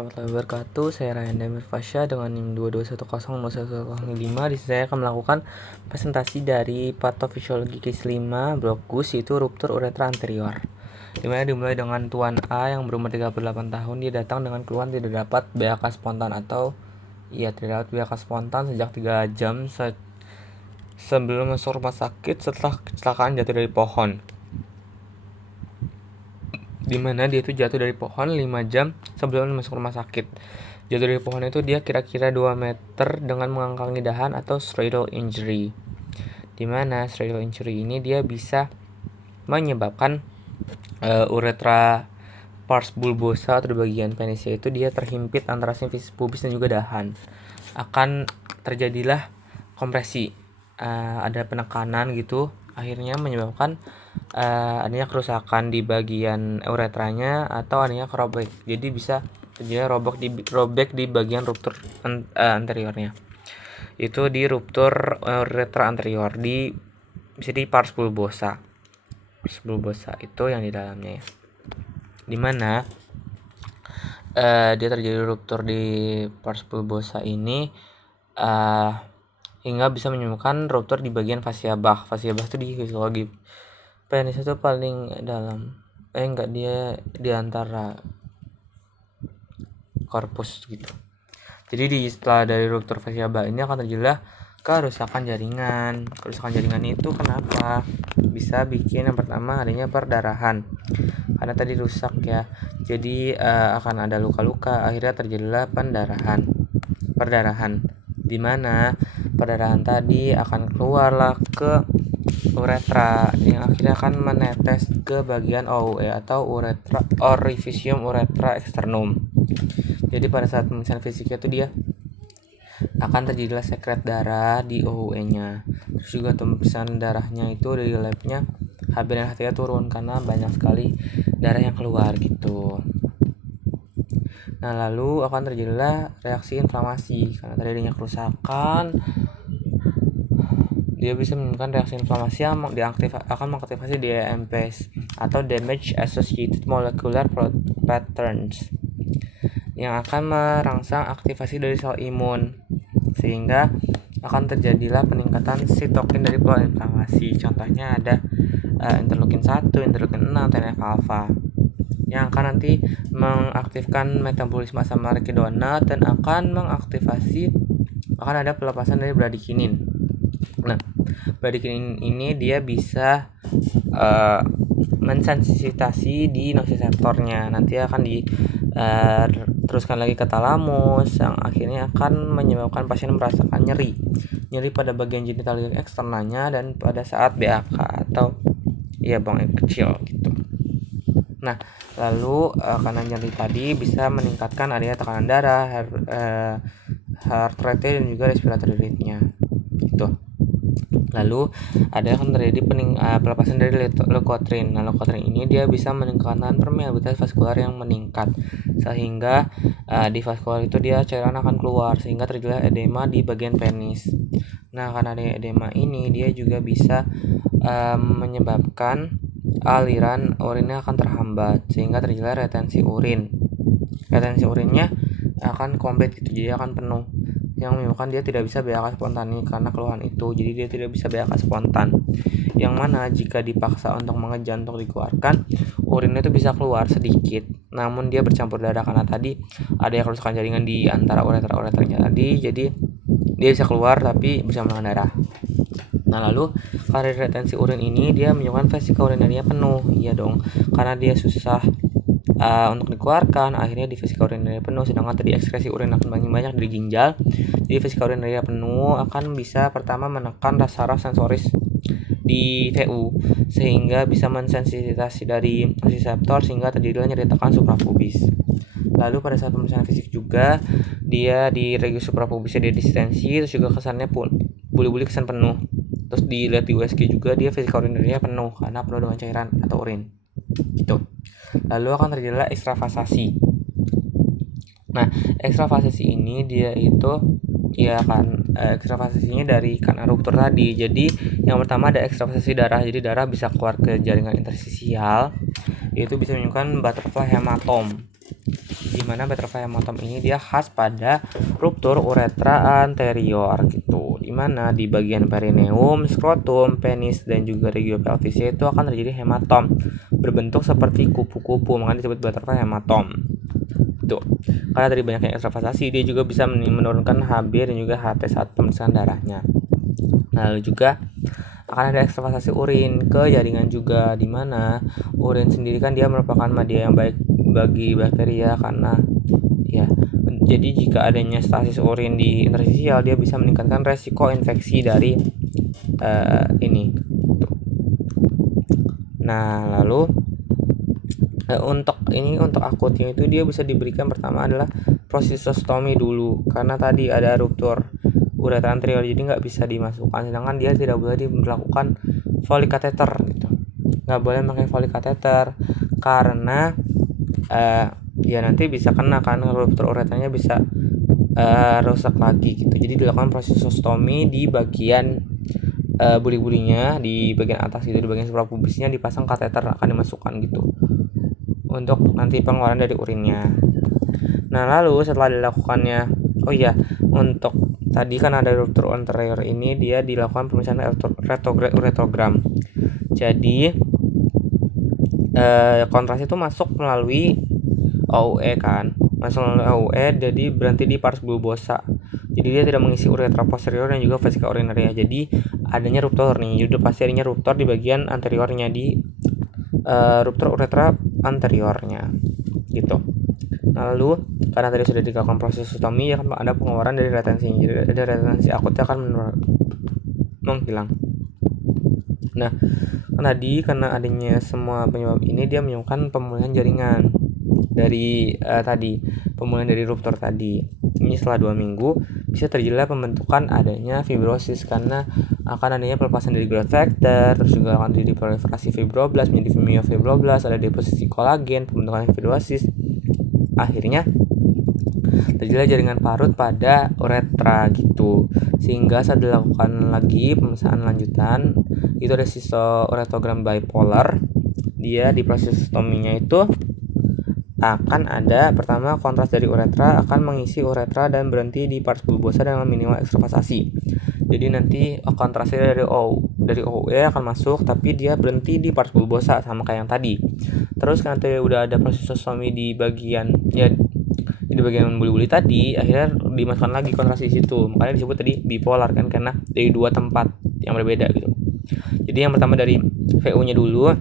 Warahmatullahi wabarakatuh. Saya Ryan Damir Fasya dengan NIM 221000105. Di sini saya akan melakukan presentasi dari patofisiologi case 5 Brogus, yaitu ruptur uretra anterior. Dimana dimulai dengan Tuan A yang berumur 38 tahun. Dia datang dengan keluhan tidak dapat BAK spontan atau tidak dapat BAK spontan sejak 3 jam sebelum masuk rumah sakit setelah kecelakaan jatuh dari pohon. Dimana dia itu jatuh dari pohon 5 jam sebelum masuk rumah sakit. Jatuh dari pohon itu dia kira-kira 2 meter dengan mengangkangi dahan atau straddle injury. Dimana straddle injury ini dia bisa menyebabkan uretra pars bulbosa atau di bagian penisnya itu dia terhimpit antara simfisis pubis dan juga dahan. Akan terjadilah kompresi, ada penekanan gitu, akhirnya menyebabkan adanya kerusakan di bagian uretranya atau adanya kerobek. Jadi bisa terjadi robek di bagian ruptur anteriornya. Itu di ruptur uretra anterior bisa di pars bulbosa. Pars bulbosa itu yang di dalamnya ya. Dimana dia terjadi ruptur di pars bulbosa ini hingga bisa menyebabkan ruptur di bagian fascia Bach. Fascia Bach itu di fisiologi penis itu paling dalam, dia di antara korpus gitu. Jadi setelah dari ruptur fascia Bach ini akan terjadilah kerusakan jaringan. Kerusakan jaringan itu kenapa bisa bikin? Yang pertama adanya perdarahan, karena tadi rusak ya, jadi akan ada luka-luka, akhirnya terjadilah perdarahan, dimana perdarahan tadi akan keluarlah ke uretra yang akhirnya akan menetes ke bagian OUE atau orificium uretra externum. Jadi pada saat pemeriksaan fisiknya itu dia akan terjadilah sekret darah di OUE-nya. Terus juga pemeriksaan darahnya itu dari labnya HB dan HT turun karena banyak sekali darah yang keluar gitu. Nah, lalu akan terjadilah reaksi inflamasi karena tadi adanya kerusakan. Dia bisa menimbulkan reaksi inflamasi yang akan mengaktifasi DAMPs atau Damage Associated Molecular Patterns yang akan merangsang aktivasi dari sel imun, sehingga akan terjadilah peningkatan sitokin dari pola inflamasi. Contohnya ada interleukin 1, interleukin 6, TNF-alpha yang akan nanti mengaktifkan metabolisme asam arachidonat dan akan ada pelepasan dari bradikinin. Nah, bradikinin ini dia bisa mensensitasi di nociceptornya. Nanti akan teruskan lagi ke talamus yang akhirnya akan menyebabkan pasien merasakan nyeri pada bagian genital eksternalnya dan pada saat BAK atau buang air kecil gitu. Nah, lalu karena nyeri tadi bisa meningkatkan adanya tekanan darah, heart rate dan juga respiratory rate-nya gitu. Lalu ada akan terjadi pelepasan dari leukotrin. Nah, leukotrin ini dia bisa meningkatkan permeabilitas vaskular yang meningkat, sehingga di vaskular itu dia cairan akan keluar sehingga terjadi edema di bagian penis. Nah, karena ada edema ini dia juga bisa menyebabkan aliran urinnya akan terhambat sehingga terjadi retensi urin. Retensi urinnya akan komplit gitu, jadi akan penuh, yang menyebabkan dia tidak bisa BAK spontan karena keluhan itu. Jadi dia tidak bisa BAK spontan, yang mana jika dipaksa untuk mengejar untuk dikeluarkan, urinnya itu bisa keluar sedikit, namun dia bercampur darah karena tadi ada yang kerusakan jaringan di antara uretranya tadi, jadi dia bisa keluar tapi bersama dengan darah. Nah, lalu karena retensi urin ini dia menyebabkan vesika urinarinya penuh. Iya dong, karena dia susah untuk dikeluarkan, akhirnya di vesika urinaria penuh, sedangkan tadi ekskresi urin akan banyak dari ginjal. Jadi vesika urinaria penuh akan bisa pertama menekan saraf sensoris di VU sehingga bisa mensensitasi dari reseptor sehingga terjadilah nyeri tekan suprapubis. Lalu pada saat pemeriksaan fisik juga dia di regius suprapubisnya dia distensi, terus juga kesannya pun buli-buli kesan penuh. Terus dilihat di USG juga dia vesika urinaria penuh karena penuh dengan cairan atau urin gitu. Lalu akan terjadilah ekstravasasi. Nah, ekstravasasi ini dia itu ekstravasasinya dari karena ruptur tadi. Jadi yang pertama ada ekstravasasi darah. Jadi darah bisa keluar ke jaringan interstisial, yaitu bisa menyebabkan butterfly hematom. di mana butterfly hematom ini dia khas pada ruptur uretra anterior gitu, di mana di bagian perineum, skrotum, penis dan juga regio pelvisnya itu akan terjadi hematom berbentuk seperti kupu-kupu, makanya disebut butterfly hematom. Tuh. Karena tadi banyaknya ekstravasasi, dia juga bisa menurunkan HB dan juga HT saat pemeriksaan darahnya. Lalu juga akan ada ekstravasasi urin ke jaringan juga, di mana urin sendiri kan dia merupakan media yang baik bagi bakteria karena ya, jadi jika adanya stasis urin di interstisial dia bisa meningkatkan resiko infeksi dari ini. Nah, lalu untuk akutnya itu dia bisa diberikan pertama adalah prosistostomi dulu, karena tadi ada ruptur uretra anterior jadi nggak bisa dimasukkan, sedangkan dia tidak boleh diberlakukan Foley catheter gitu, nggak boleh pakai Foley catheter karena ya nanti bisa kena kan, ruptur uretranya bisa rusak lagi gitu. Jadi dilakukan prosistostomi di bagian buli-bulinya, di bagian atas gitu, di bagian suprapubisnya dipasang kateter akan dimasukkan gitu untuk nanti pengeluaran dari urinnya. Nah, lalu setelah dilakukannya, untuk tadi kan ada ruptur anterior ini, dia dilakukan pemeriksaan uretrogram. Jadi kontrasi itu masuk melalui OUE kan, masuk melalui OUE, jadi berhenti di pars bulbosa. Jadi dia tidak mengisi uretra posterior dan juga vesika urinaria. Jadi adanya ruptur nih, udah pasti adanya ruptur di bagian anteriornya, di ruptur uretra anteriornya gitu. Nah, lalu karena tadi sudah dilakukan proses stomi, akan ada pengeluaran dari retensi. Jadi ada retensi akutnya akan menghilang. Nah, tadi karena adanya semua penyebab ini, dia menyebabkan pemulihan jaringan dari pemulihan dari ruptur tadi. Ini setelah 2 minggu bisa terjadilah pembentukan adanya fibrosis karena akan adanya pelepasan dari growth factor, terus juga akan terjadi proliferasi fibroblast menjadi myofibroblas, ada deposisi kolagen, pembentukan fibrosis. Akhirnya terjadilah jaringan parut pada uretra gitu, sehingga saat dilakukan lagi pemeriksaan lanjutan itu ada cystouretogram bipolar. Dia di proses stominya itu akan ada pertama kontras dari uretra akan mengisi uretra dan berhenti di pars bulbosa dengan minimal ekstravasasi. Jadi nanti kontrasnya dari OUE akan masuk, tapi dia berhenti di pars bulbosa sama kayak yang tadi. Terus karena tadi udah ada proses stomi di bagian buli-buli tadi, akhirnya dimasukkan lagi kontrasi di situ. Makanya disebut tadi bipolar kan, karena dari 2 tempat yang berbeda gitu. Jadi yang pertama dari VU-nya dulu,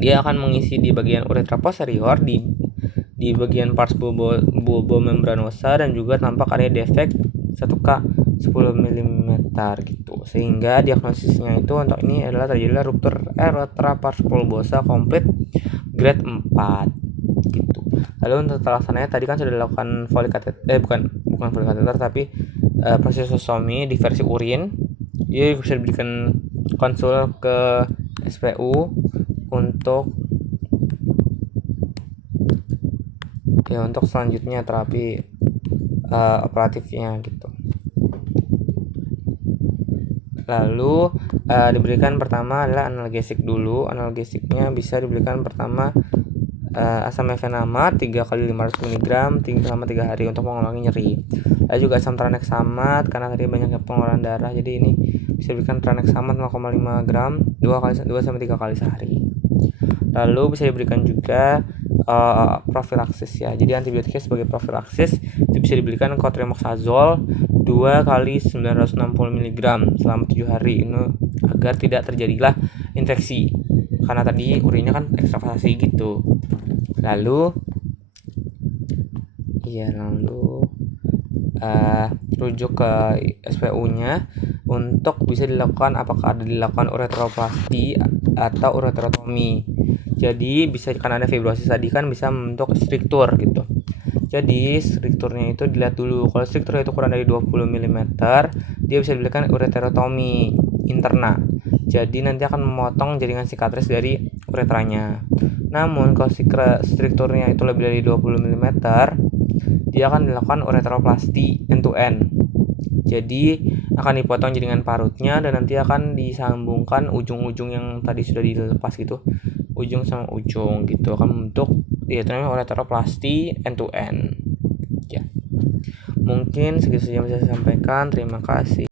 dia akan mengisi di bagian uretra posterior, di bagian pars bulbomembranosa, dan juga tampak ada defek 1K 10 mm gitu. Sehingga diagnosisnya itu untuk ini adalah terjadilah ruptur uretra pars bulbosa komplit grade 4 gitu. Lalu untuk pelaksananya tadi kan sudah dilakukan bukan Foley catheter tapi proses stomi di versi urin. Dia bisa diberikan konsul ke SPU untuk selanjutnya terapi operatifnya gitu. Lalu diberikan pertama adalah analgesik dulu. Analgesiknya bisa diberikan pertama asam mefenama 3 kali 500 mg selama 3 hari untuk mengurangi nyeri. Lalu juga asam tranexamat karena tadi banyaknya pengeluaran darah, jadi ini bisa diberikan tranexamat 0,5 gram 2 sampai 3 kali sehari. Lalu bisa diberikan juga profilaksis ya. Jadi antibiotiknya sebagai profilaksis itu bisa diberikan cotrimoxazole 2 kali 960 mg selama 7 hari ini agar tidak terjadilah infeksi karena tadi urinnya kan ekstravasasi gitu. Lalu rujuk ke SPU-nya untuk bisa dilakukan apakah ada dilakukan uretroplasti atau uretrotomi. Jadi bisa kan ada fibrosis tadi kan bisa membentuk struktur gitu. Jadi strukturnya itu dilihat dulu. Kalau strukturnya itu kurang dari 20 mm, dia bisa diberikan ureterotomi interna. Jadi nanti akan memotong jaringan sikatris dari uretranya. Namun kalau strukturnya itu lebih dari 20 mm, dia akan dilakukan uretroplasti end to end. Jadi akan dipotong jaringan parutnya dan nanti akan disambungkan ujung-ujung yang tadi sudah dilepas gitu. ujung sama ujung gitu akan membentuk itu namanya ureteroplasti end to end ya. Mungkin segitu saja yang bisa saya sampaikan. Terima kasih.